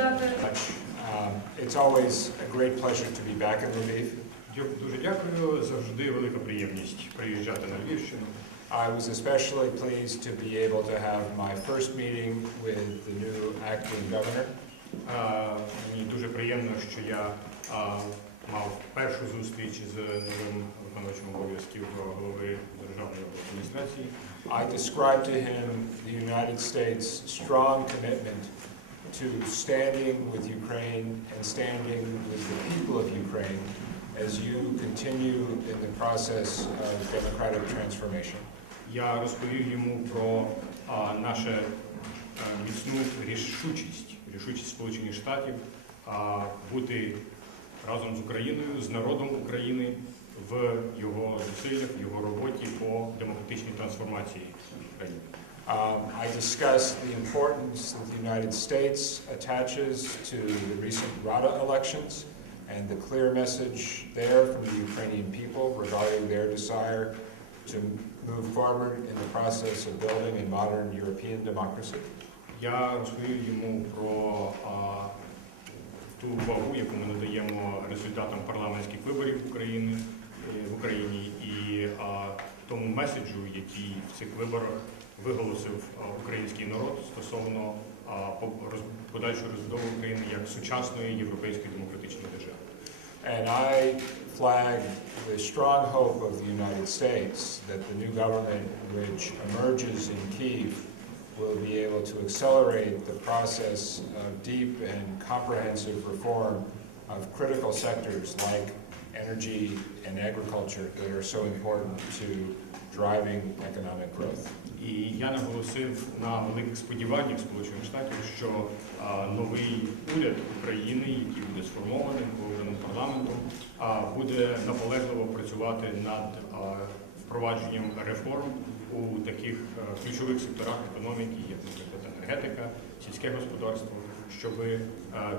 додати? It's always a great pleasure to be back in Lviv. Дуже дякую. Завжди велика приємність приїжджати на Львівщину. I was especially pleased to be able to have my first meeting with the new acting governor. Мені дуже приємно, що я мав першу зустріч з новим виконувачем обов'язків голови державної адміністрації. I described to him the United States' strong commitment to standing with Ukraine and standing with the people of Ukraine as you continue in the process of democratic transformation. Я розповів йому про нашу міцну рішучість Сполучених Штатів бути разом з Україною, з народом України в його зусиллях, в його роботі по демократичній трансформації країни. I discussed the importance that the United States attaches to the recent Rada elections and the clear message there from the Ukrainian people regarding their desire to move forward in the process of building a modern European democracy. Я розповів йому про ту вагу, яку ми надаємо результатам парламентських виборів в Україні і тому меседжу, який в цих виборах виголосив український народ стосовно подальшої розбудови України як сучасної європейської демократичної держави. And I flagged the strong hope of the United States that the new government which emerges in Kyiv will be able to accelerate the process of deep and comprehensive reform of critical sectors like energy and agriculture that are so important to driving economic growth. І я наголосив на великих сподіваннях Сполучених Штатів, що новий уряд України, який буде сформований новим парламентом, буде наполегливо працювати над впровадженням реформ у таких ключових секторах економіки, як, наприклад, енергетика, сільське господарство, щоб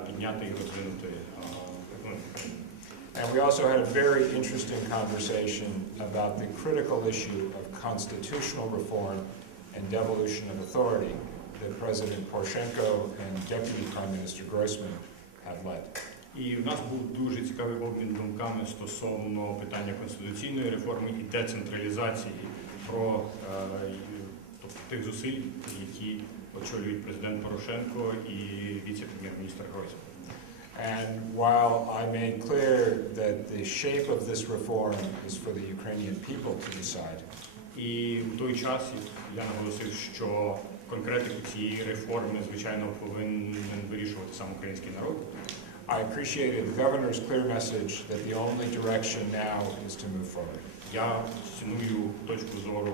підняти і розвинути економіку. And we also had a very interesting conversation about the critical issue of constitutional reform and devolution of authority that President Poroshenko and Deputy Prime Minister Groisman have led. І в нас був дуже цікавий обмін думками стосовно питання конституційної реформи і децентралізації, про тих зусиль, які очолюють президент Порошенко і віце-прем'єр-міністр Гройсман. And while I made clear that the shape of this reform is for the Ukrainian people to decide, і в той час я наголосив, що конкретику цієї реформи, звичайно, повинен вирішувати сам український народ. I appreciated the governor's clear message that the only direction now is to move forward. Я ціную точку зору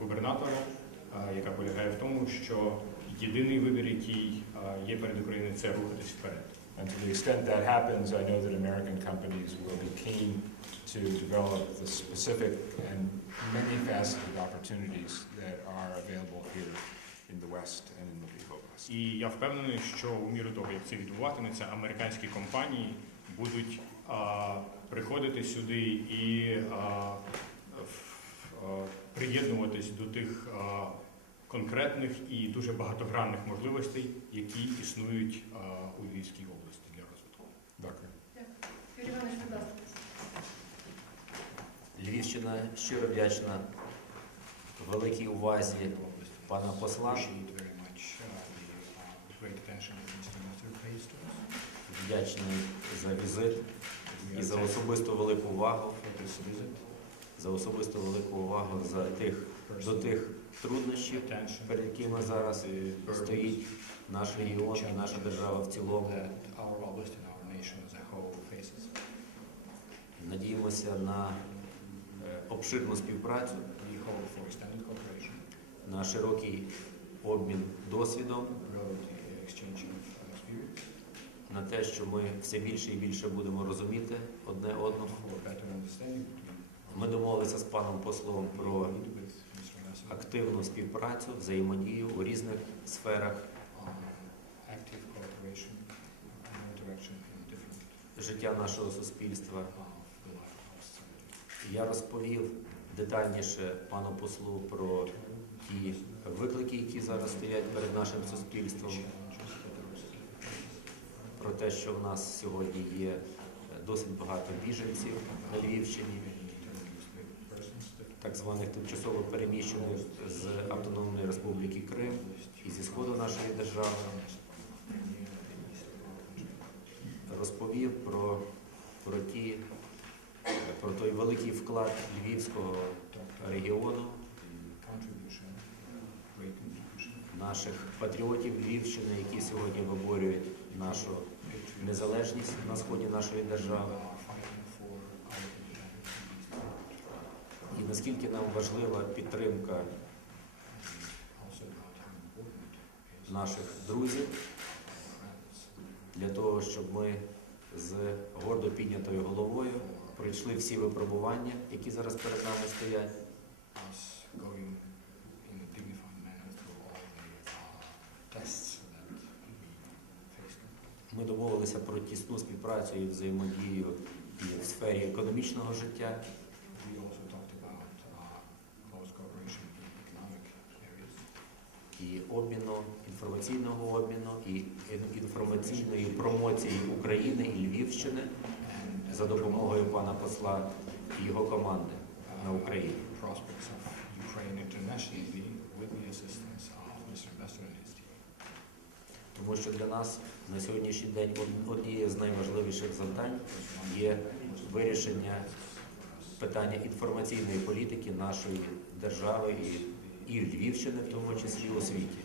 губернатора, яка полягає в тому, що єдиний вибір, який є перед Україною, це рухатись вперед. And to the extent that happens, I know that American companies will be keen to develop the specific and many-faceted opportunities that are available here in the West and in the Lviv Oblast. І я впевнений, що у міру того, як це відбуватиметься, американські компанії будуть приходити сюди і приєднуватись до тих конкретних і дуже багатогранних можливостей, які існують у Львівській області для розвитку. Дякую. Юрій Іванович, будь ласка. Львівщина щиро вдячна великій увазі пана посла, вдячний за візит і за особисту велику увагу, до тих труднощів, перед якими зараз стоїть наш регіон і наша держава в цілому. Надіємося на обширну співпрацю, на широкий обмін досвідом, на те, що ми все більше і більше будемо розуміти одне одного. Ми домовилися з паном послом про активну співпрацю, взаємодію у різних сферах життя нашого суспільства. Я розповів детальніше пану послу про ті виклики, які зараз стоять перед нашим суспільством, про те, що в нас сьогодні є досить багато біженців на Львівщині, так званих тимчасово переміщених з Автономної Республіки Крим і зі Сходу нашої держави. Розповів про той великий вклад Львівського регіону, наших патріотів Львівщини, які сьогодні виборюють нашу незалежність на сході нашої держави. І наскільки нам важлива підтримка наших друзів для того, щоб ми з гордо піднятою головою пройшли всі випробування, які зараз перед нами стоять. Ми домовилися про тісну співпрацю і взаємодію і в сфері економічного життя. І обміну, інформаційного обміну, і інформаційної промоції України і Львівщини за допомогою пана посла і його команди на Україні. Тому що для нас на сьогоднішній день однією з найважливіших завдань є вирішення питання інформаційної політики нашої держави і Львівщини, в тому числі у світі.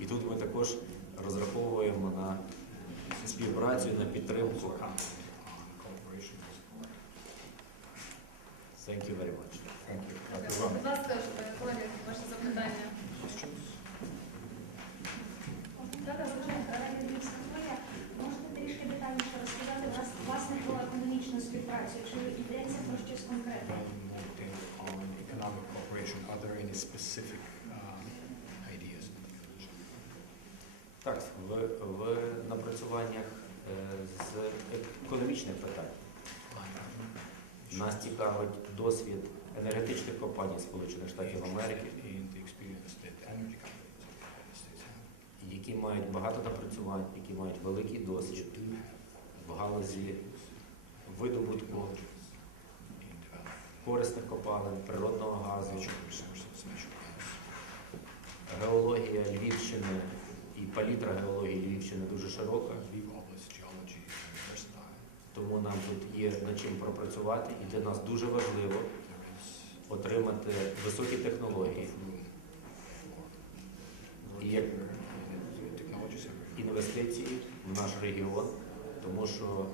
І тут ми також розраховуємо на співпрацю, на підтримку. Thank you very much. Будь ласка, колеги, ваше запитання. Можете трішки детальніше розказати власне про економічну співпрацю, якщо йдеться про щось конкретне? Так, в напрацюваннях з економічних питань нас цікавить досвід енергетичних компаній Сполучених Штатів Америки, які мають багато напрацювань, які мають великий досвід в галузі видобутку корисних копалин, природного газу. Геологія Львівщини і палітра геології Львівщини дуже широка, тому нам тут є над чим пропрацювати, і для нас дуже важливо отримати високі технології і інвестиції в наш регіон, тому що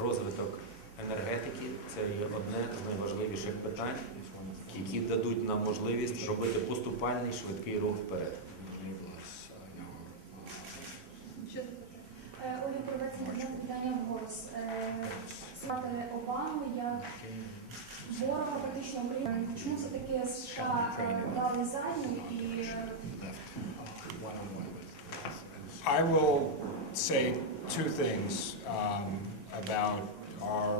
розвиток енергетики – це є одне з найважливіших питань, які дадуть нам можливість робити поступальний швидкий рух вперед. Олі, проведення питання вголос. Звати Обаму як ворога практично України. Чому все-таки США дали задню і... I will say two things about our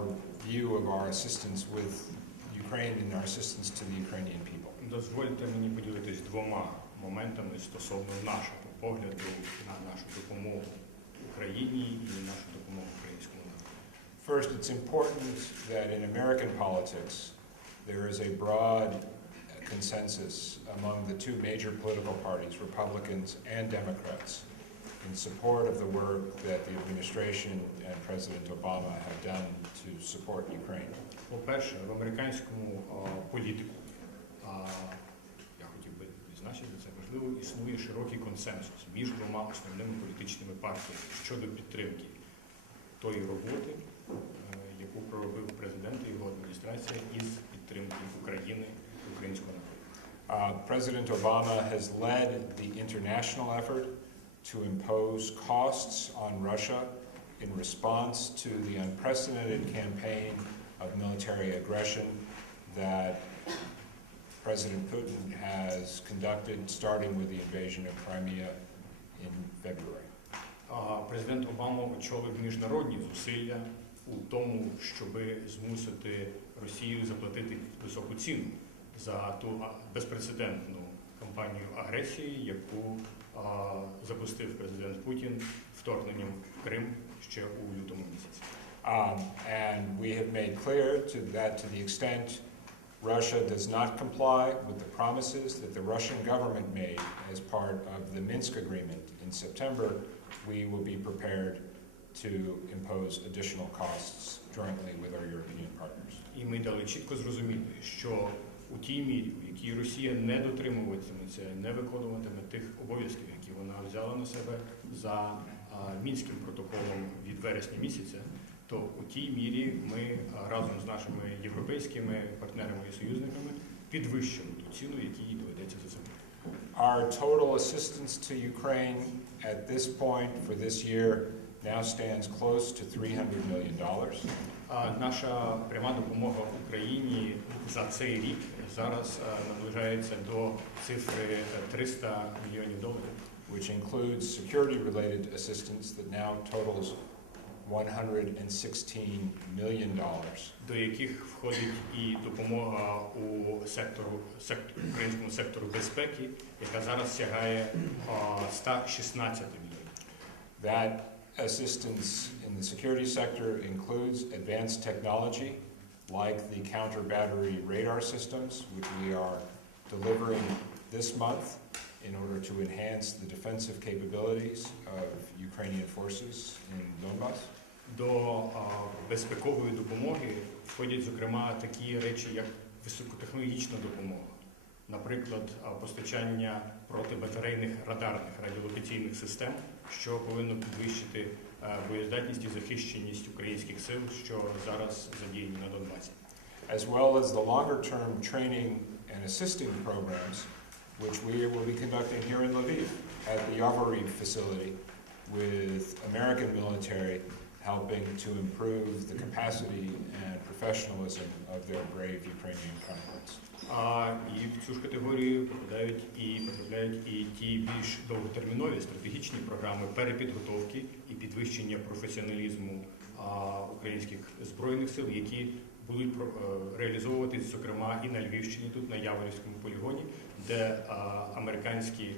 view of our assistance with Ukraine and our assistance to the Ukrainian people. Дозвольте мені поділитись двома моментами стосовно нашого погляду на нашу допомогу Україні і нашу допомогу українському народу. First, it's important that in American politics there is a broad consensus among the two major political parties, Republicans and Democrats, in support of the work that the administration and President Obama have done to support Ukraine. По-перше, в американському політику, я хотів би відзначити, це важливо, існує широкий консенсус між двома основними політичними партіями щодо підтримки тої роботи, яку проробив президент і його адміністрація із підтримки України і українського народу. President Obama has led the international effort to impose costs on Russia in response to the unprecedented campaign of military aggression that President Putin has conducted, starting with the invasion of Crimea in February. Президент Обама очолив міжнародні зусилля у тому, щоб змусити Росію заплатити високу ціну за ту безпрецедентну кампанію агресії, яку запустив президент Путін вторгненням в Крим ще у лютому місяці. And we have made clear that to the extent Russia does not comply with the promises that the Russian government made as part of the Minsk agreement in September, we will be prepared to impose additional costs jointly with our European partners. І ми дали чітко зрозуміти, що у тій мірі, в якій Росія не дотримуватиметься, не виконуватиме тих обов'язків, які вона взяла на себе за Мінським протоколом від вересня місяця, то у тій мірі ми разом з нашими європейськими партнерами і союзниками підвищимо ту ціну, яку їй доведеться заплатити. Our total assistance to Ukraine at this point for this year now stands close to $300 million. Наша пряма допомога Україні за цей рік зараз наближається до цифри $300 мільйонів, which includes security-related assistance that now totals $116 million. До яких входить і допомога у українському сектору безпеки, яка зараз сягає 116 мільйонів. That assistance in the security sector includes advanced technology like the counter-battery radar systems, which we are delivering this month in order to enhance the defensive capabilities of Ukrainian forces in Donbas. До безпекової допомоги входять, зокрема, такі речі, як високотехнологічна допомога. Наприклад, постачання протибатарейних радарних радіолокаційних систем, що повинно підвищити боєздатність і захищеність українських сил, що зараз задіяні на Донбасі. As well as the longer-term training and assisting programs, which we will be conducting here in Lviv at the Yavoriv facility with American military helping to improve the capacity and professionalism of their brave Ukrainian counterparts. І в цю ж категорію потрапляють і ті більш довготермінові стратегічні програми перепідготовки і підвищення професіоналізму українських збройних сил, які будуть реалізовуватись, зокрема, і на Львівщині, тут на Яворівському полігоні, де американські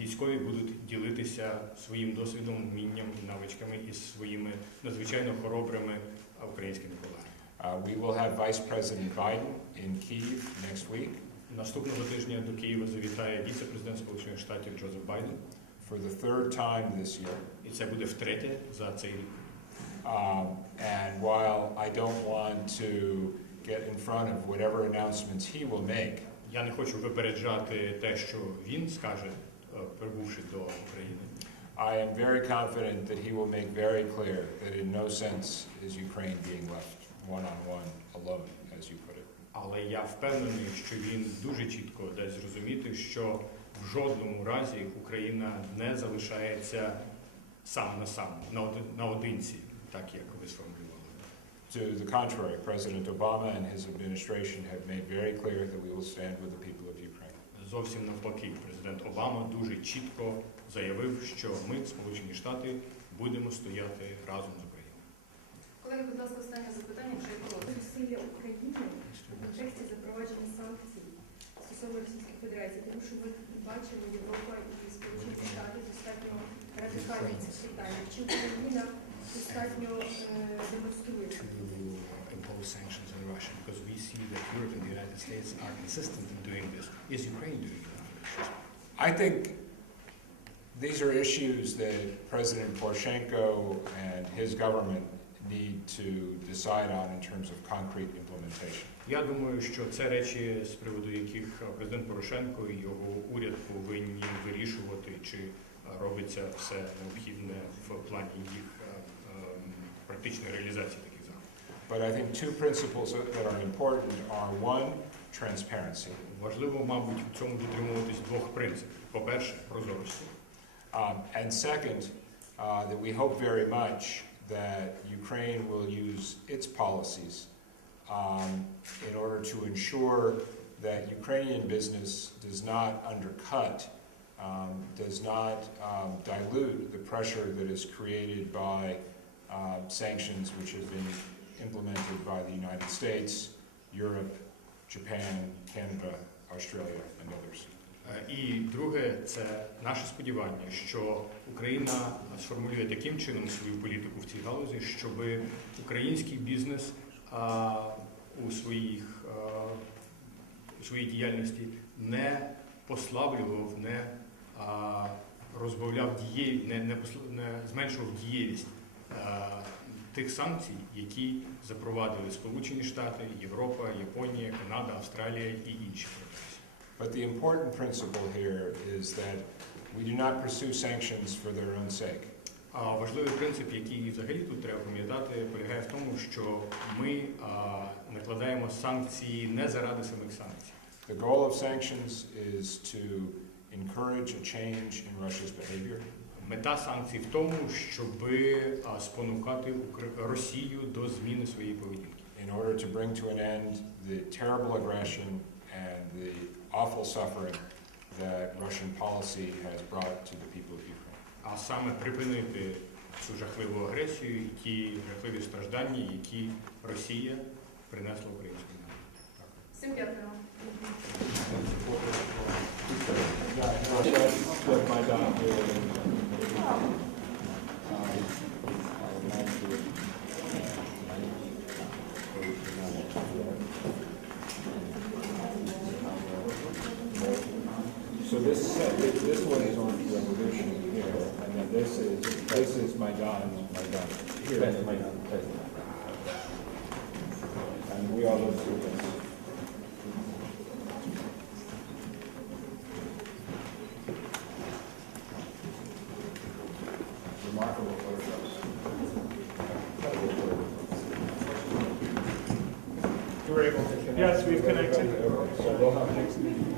військові будуть ділитися своїм досвідом, вмінням і навичками із своїми надзвичайно хоробрими українськими колегами. We will have Vice President Biden in Kyiv next week. Наступного тижня до Києва завітає віце-президент Сполучених Штатів Джозеф Байден. For the third time this year. І це буде втретє за цей рік. And while I don't want to get in front of whatever announcements he will make, я не хочу випереджати те, що він скаже, прибувши до України. I am very confident that he will make very clear that in no sense is Ukraine being left one-on-one alone, as you put it. Але я впевнений, що він дуже чітко дасть зрозуміти, що в жодному разі Україна не залишається сам на сам, наодинці, так як ви сформулювали. To the contrary, President Obama and his administration have made very clear that we will stand with the people of Ukraine. Зовсім навпаки, президент Обама дуже чітко заявив, що ми, Сполучені Штати, будемо стояти разом з Україною. Колеги, будь ласка, останнє запитання, вже є коло. Зусилля України в контексті запровадження санкцій стосовно Російської Федерації, тому що ми бачимо, Європа і Сполучені Штати достатньо радикальні в цих питаннях. Чи Україна достатньо демонструє? Impose sanctions on Russia, because we see that Europe and the United States are consistent in doing this. Is Ukraine doing enough? I think these are issues that President Poroshenko and his government need to decide on in terms of concrete implementation. Я думаю, що це речі, з приводу яких президент Порошенко і його уряд повинні вирішувати, чи робиться все необхідне в плані їх практичної реалізації таких заходів. But I think two principles that are important are one, transparency. Важливо, мабуть, в цьому дотримуватись двох принципів. По-перше, прозорості. And second, that we hope very much that Ukraine will use its policies in order to ensure that Ukrainian business does not undercut, does not dilute the pressure that is created by sanctions which have been implemented by the United States, Europe, Japan, Canada, Australia, and others. І друге, це наше сподівання, що Україна сформулює таким чином свою політику в цій галузі, щоб український бізнес у своїй діяльності не послаблював, не розбавляв не зменшував дієвість тих санкцій, які запровадили Сполучені Штати, Європа, Японія, Канада, Австралія і інші. But the important principle here is that we do not pursue sanctions for their own sake. А важливий принцип, який взагалі тут треба пам'ятати, полягає в тому, що ми накладаємо санкції не заради самих санкцій. The goal of sanctions is to encourage a change in Russia's behavior. Мета санкцій в тому, щоб спонукати Росію до зміни своєї поведінки. In order to bring to an end the terrible aggression and the awful suffering that Russian policy has brought to the people of Ukraine. А саме припинити цю жахливу агресію і ті жахливі страждання, які Росія принесла українському народу. Всім дякую. So this one is on revolution here, and then this is Maidan here. And we all live through this. Remarkable photographs. You were able to connect? Yes, we've connected. So we'll have next meeting.